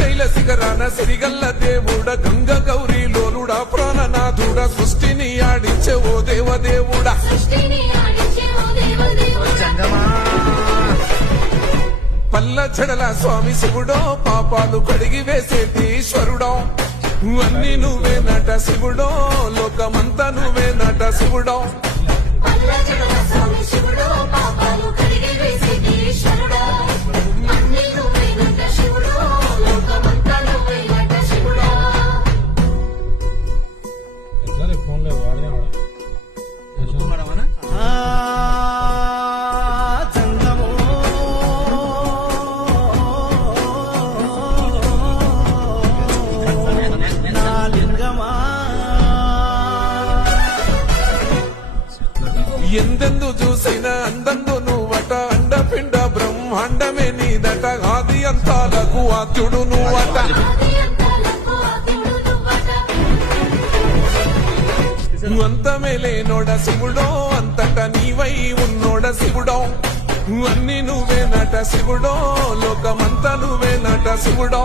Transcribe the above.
శ్రీశైల శిఖరాన సిరిగల్ల దేవుడ గంగ గౌరీ లోలుడా ప్రాణనాథుడ సృష్టిని ఆడించే ఓ దేవదేవుడా పల్ల చెడల స్వామి శివుడో పాపాలు కడిగి వేసేటి ఈశ్వరుడో అన్ని నువ్వే నట శివుడో లోకమంతా నువ్వే నట శివుడో ఎందెందు చూసిన అందందు నువ్వట అండపిండ బ్రహ్మాండమే నీదట ఆది అంతాలకు ఆద్యుడు నువ్వట అంతమే లేనోడ శివుడో అంతట నీవై ఉన్నోడ శివుడో అన్ని నువ్వే నట శివుడో లోకమంతా నువ్వే నట శివుడో